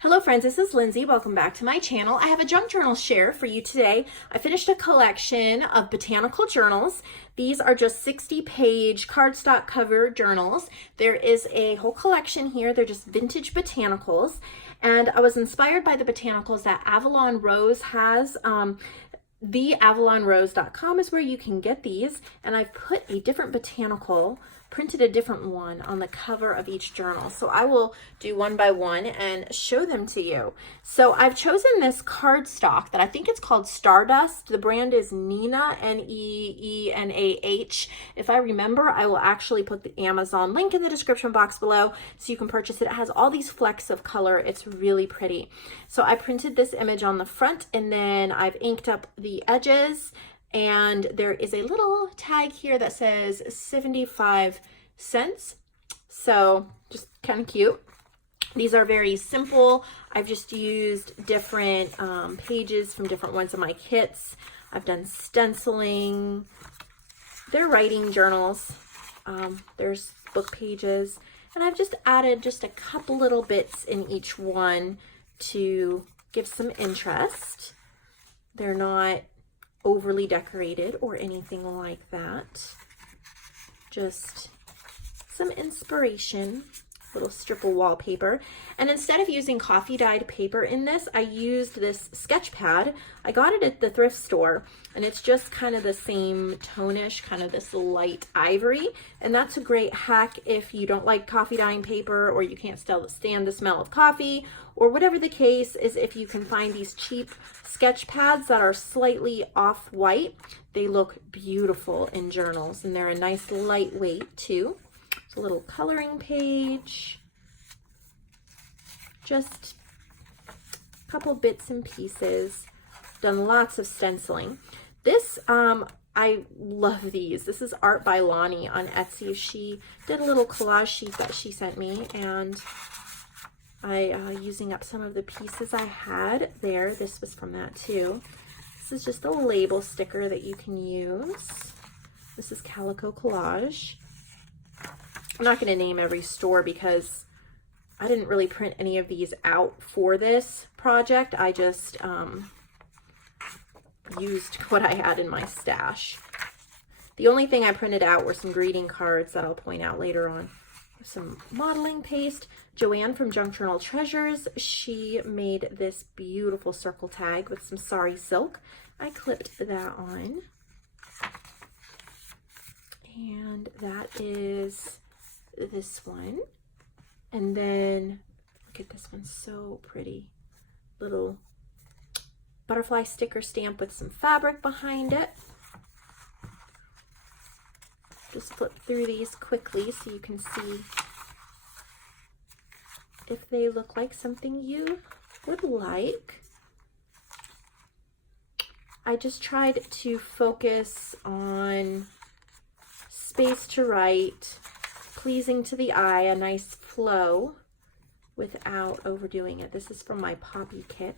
Hello friends, this is Lindsay. Welcome back to my channel. I have a junk journal share for you today. I finished a collection of botanical journals. These are just 60-page cardstock cover journals. There is a whole collection here. They're just vintage botanicals. And I was inspired by the botanicals that Avalon Rose has. TheAvalonRose.com is where you can get these. And I've put a different botanical, printed a different one on the cover of each journal. So I will do one by one and show them to you. So I've chosen this cardstock that I think it's called Stardust. The brand is Neenah, N-E-E-N-A-H. If I remember, I will actually put the Amazon link in the description box below so you can purchase it. It has all these flecks of color. It's really pretty. So I printed this image on the front and then I've inked up the edges. And there is a little tag here that says 75 cents. So just kind of cute. These are very simple. I've just used different pages from different ones of my kits. I've done stenciling. They're writing journals. There's book pages. And I've just added just a couple little bits in each one to give some interest. They're not overly decorated or anything like that. Just some inspiration, little strip of wallpaper. And instead of using coffee dyed paper in this, I used this sketch pad. I got it at the thrift store and it's just kind of the same tonish, kind of this light ivory. And that's a great hack if you don't like coffee dyeing paper or you can't stand the smell of coffee, or whatever the case is. If you can find these cheap sketch pads that are slightly off-white, they look beautiful in journals and they're a nice lightweight too. It's a little coloring page, just a couple bits and pieces. Done lots of stenciling. This, I love these. This is Art by Lonnie on Etsy. She did a little collage sheet that she sent me, and using up some of the pieces I had there. This was from that too. This is just a label sticker that you can use. This is Calico Collage. I'm not going to name every store because I didn't really print any of these out for this project. I just used what I had in my stash. The only thing I printed out were some greeting cards that I'll point out later on. Some modeling paste. Joanne from Junk Journal Treasures, she made this beautiful circle tag with some sari silk. I clipped that on. And that is this one. And then look at this one, so pretty. Little butterfly sticker stamp with some fabric behind it. Just flip through these quickly so you can see if they look like something you would like. I just tried to focus on space to write, pleasing to the eye, a nice flow without overdoing it. This is from my Poppy kit.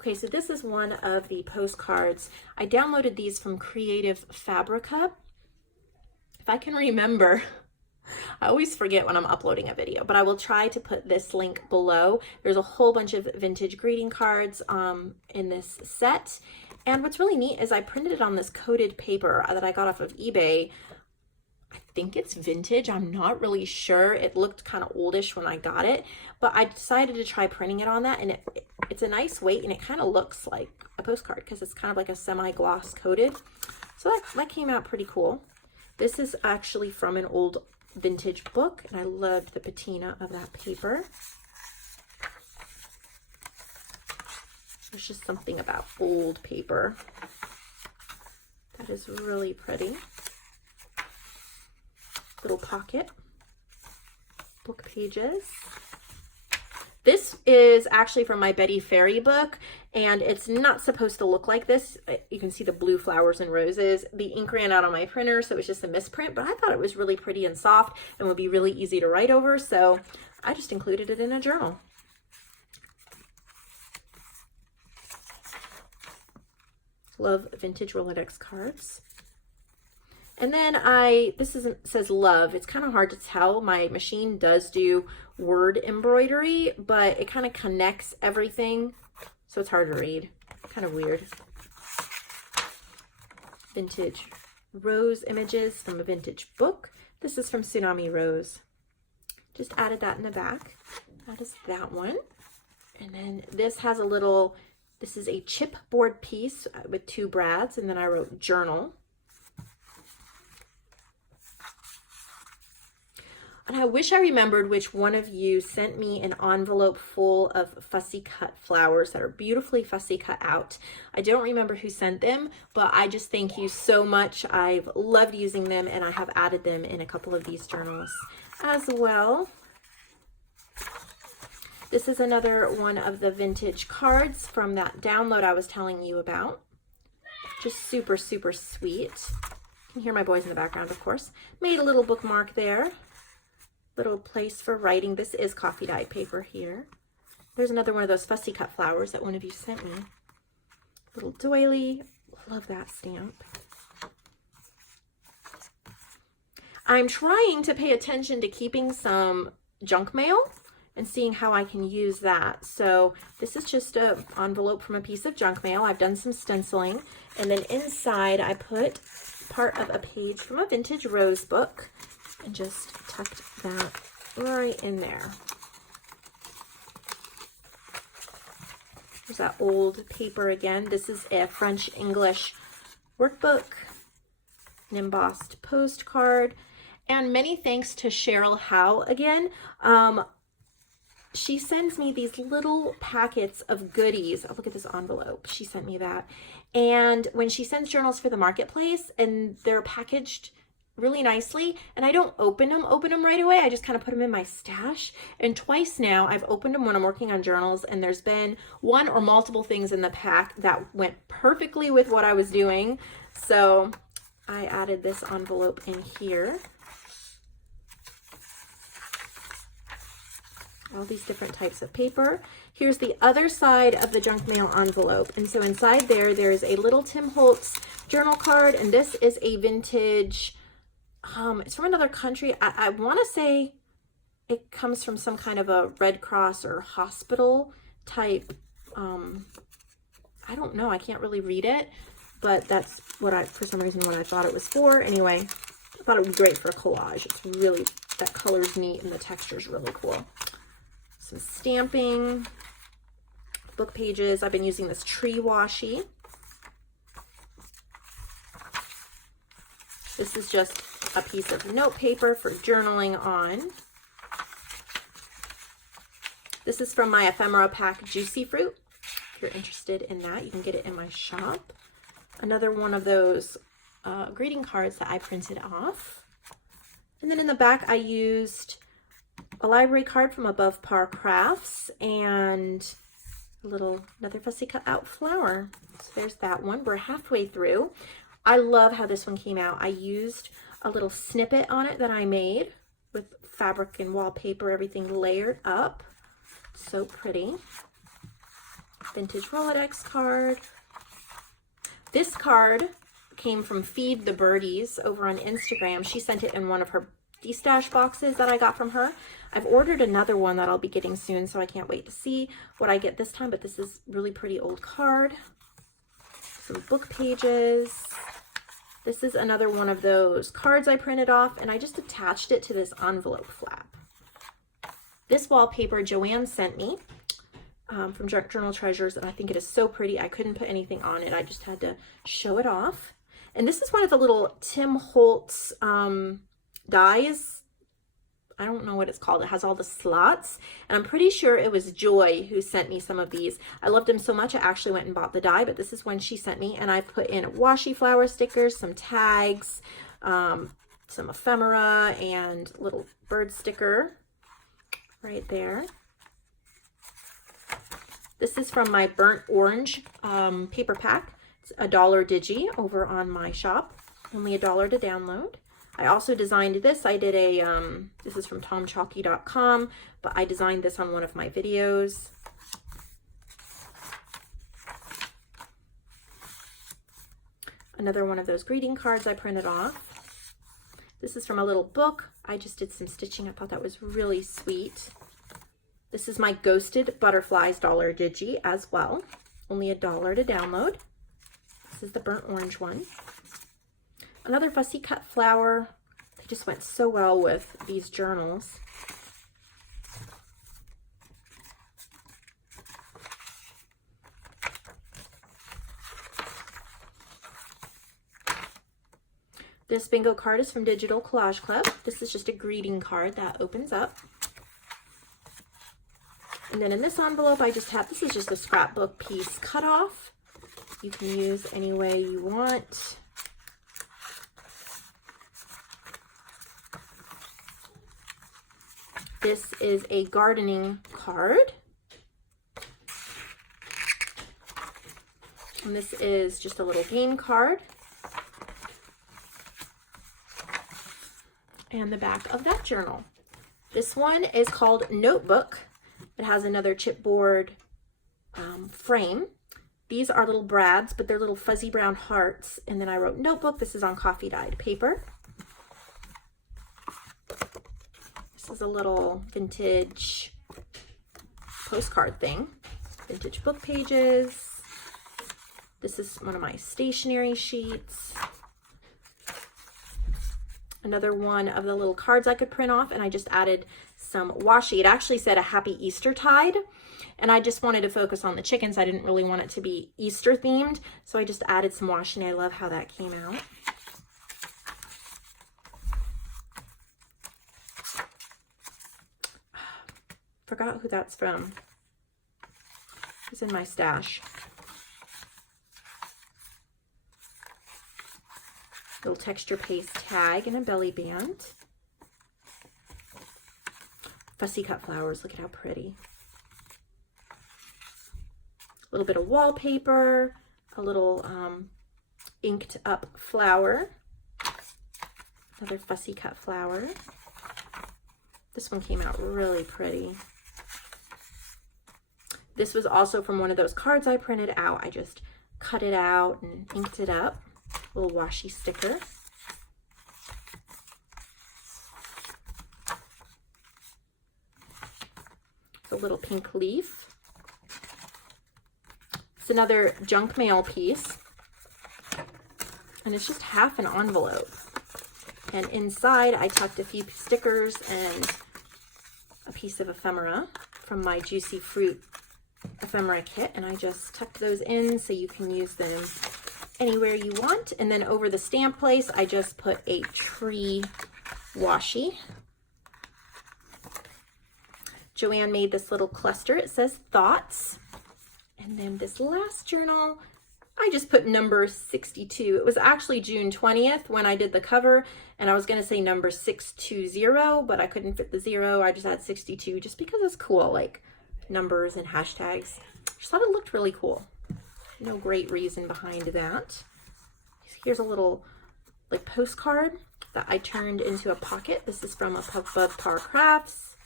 Okay, so this is one of the postcards. I downloaded these from Creative Fabrica. If I can remember, I always forget when I'm uploading a video, but I will try to put this link below. There's a whole bunch of vintage greeting cards in this set. And what's really neat is I printed it on this coated paper that I got off of eBay. I think it's vintage. I'm not really sure. It looked kind of oldish when I got it, but I decided to try printing it on that, and it's a nice weight and it kind of looks like a postcard because it's kind of like a semi-gloss coated. So that came out pretty cool. This is actually from an old vintage book, and I loved the patina of that paper. There's just something about old paper that is really pretty. Little pocket, book pages. This is actually from my Betty Fairy book, and it's not supposed to look like this. You can see the blue flowers and roses. The ink ran out on my printer, so it was just a misprint, but I thought it was really pretty and soft and would be really easy to write over, so I just included it in a journal. Love vintage Rolodex cards. And then says love. It's kind of hard to tell. My machine does do word embroidery, but it kind of connects everything, so it's hard to read. Kind of weird. Vintage rose images from a vintage book. This is from Tsunami Rose. Just added that in the back. That is that one. And then this has this is a chipboard piece with 2 brads, and then I wrote journal. And I wish I remembered which one of you sent me an envelope full of fussy cut flowers that are beautifully fussy cut out. I don't remember who sent them, but I just thank you so much. I've loved using them, and I have added them in a couple of these journals as well. This is another one of the vintage cards from that download I was telling you about. Just super, super sweet. You can hear my boys in the background, of course. Made a little bookmark there. Little place for writing. This is coffee dyed paper here. There's another one of those fussy cut flowers that one of you sent me. Little doily. Love that stamp. I'm trying to pay attention to keeping some junk mail and seeing how I can use that. So this is just an envelope from a piece of junk mail. I've done some stenciling, and then inside I put part of a page from a vintage rose book and just tucked that right in there. There's that old paper again. This is a French English workbook, an embossed postcard, and many thanks to Cheryl Howe again. She sends me these little packets of goodies. Oh, look at this envelope. She sent me that. And when she sends journals for the marketplace, and they're packaged really nicely, and I don't open them right away. I just kind of put them in my stash. And twice now I've opened them when I'm working on journals, and there's been one or multiple things in the pack that went perfectly with what I was doing. So I added this envelope in here. All these different types of paper. Here's the other side of the junk mail envelope. And so inside there's a little Tim Holtz journal card, and this is a vintage, it's from another country. I want to say it comes from some kind of a Red Cross or hospital type. I don't know. I can't really read it, but that's for some reason, what I thought it was for. Anyway, I thought it would be great for a collage. It's really, that color's neat and the texture's really cool. Some stamping, book pages. I've been using this tree washi. This is just a piece of note paper for journaling on. This is from my ephemera pack, Juicy Fruit. If you're interested in that, you can get it in my shop. Another one of those greeting cards that I printed off. And then in the back, I used a library card from Above Par Crafts and another fussy cut out flower. So there's that one. We're halfway through. I love how this one came out. I used a little snippet on it that I made with fabric and wallpaper, everything layered up. So pretty. Vintage Rolodex card. This card came from Feed the Birdies over on Instagram. She sent it in one of her de-stash boxes that I got from her. I've ordered another one that I'll be getting soon, so I can't wait to see what I get this time, but this is really pretty old card. Some book pages. This is another one of those cards I printed off, and I just attached it to this envelope flap. This wallpaper Joanne sent me from Journal Treasures, and I think it is so pretty. I couldn't put anything on it. I just had to show it off. And this is one of the little Tim Holtz dies. I don't know what it's called. It has all the slots, and I'm pretty sure it was Joy who sent me some of these. I loved them so much I actually went and bought the die, but this is one she sent me, and I put in washi flower stickers, some tags, some ephemera, and a little bird sticker right there. This is from my burnt orange paper pack. It's $1 digi over on my shop. Only $1 to download. I also designed this. I did this is from tomchalky.com, but I designed this on one of my videos. Another one of those greeting cards I printed off. This is from a little book. I just did some stitching. I thought that was really sweet. This is my Ghosted Butterflies dollar digi as well. Only $1 to download. This is the burnt orange one. Another fussy cut flower. They just went so well with these journals. This bingo card is from Digital Collage Club. This is just a greeting card that opens up. And then in this envelope, I just have, this is just a scrapbook piece cut off. You can use any way you want. This is a gardening card. And this is just a little game card. And the back of that journal. This one is called Notebook. It has another chipboard frame. These are little brads, but they're little fuzzy brown hearts. And then I wrote Notebook. This is on coffee dyed paper. This is a little vintage postcard thing. Vintage book pages. This is one of my stationery sheets. Another one of the little cards I could print off, and I just added some washi. It actually said a Happy Easter Tide, and I just wanted to focus on the chickens. I didn't really want it to be Easter themed, so I just added some washi, and I love how that came out. Forgot who that's from. It's in my stash. Little texture paste tag and a belly band. Fussy cut flowers, look at how pretty. A little bit of wallpaper, a little inked up flower. Another fussy cut flower. This one came out really pretty. This was also from one of those cards I printed out. I just cut it out and inked it up. Little washi sticker. It's a little pink leaf. It's another junk mail piece. And it's just half an envelope. And inside I tucked a few stickers and a piece of ephemera from my Juicy Fruit ephemera kit. And I just tucked those in so you can use them anywhere you want. And then over the stamp place, I just put a tree washi. Joanne made this little cluster. It says Thoughts. And then this last journal, I just put number 62. It was actually June 20th when I did the cover, and I was going to say number 620, but I couldn't fit the 0. I just had 62 just because it's cool, like numbers and hashtags. Just thought it looked really cool. No great reason behind that. Here's a little like postcard that I turned into a pocket. This is from a Above Par Crafts.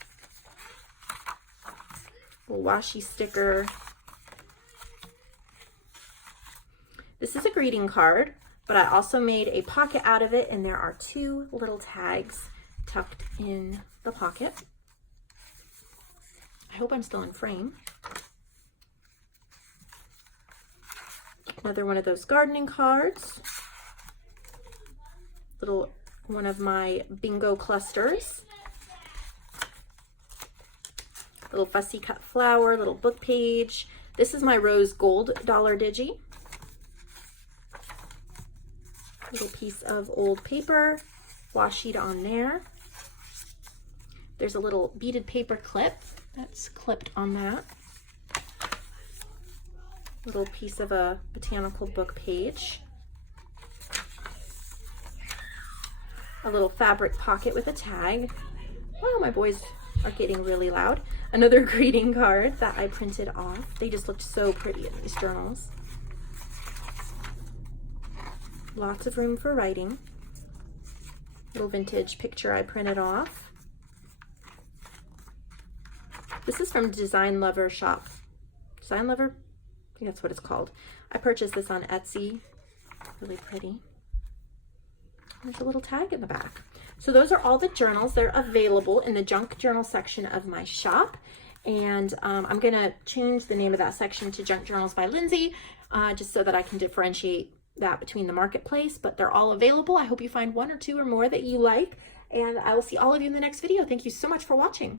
Little washi sticker. This is a greeting card, but I also made a pocket out of it, and there are 2 little tags tucked in the pocket. I hope I'm still in frame. Another one of those gardening cards. Little one of my bingo clusters. Little fussy cut flower, little book page. This is my rose gold dollar digi. Little piece of old paper, washi on there. There's a little beaded paper clip that's clipped on that. Little piece of a botanical book page. A little fabric pocket with a tag. Wow, my boys are getting really loud. Another greeting card that I printed off. They just looked so pretty in these journals. Lots of room for writing. Little vintage picture I printed off. This is from Design Lover Shop. Design Lover? I think that's what it's called. I purchased this on Etsy. Really pretty. There's a little tag in the back. So those are all the journals. They're available in the junk journal section of my shop. And I'm going to change the name of that section to Junk Journals by Lindsay, just so that I can differentiate that between the marketplace. But they're all available. I hope you find one or two or more that you like. And I will see all of you in the next video. Thank you so much for watching.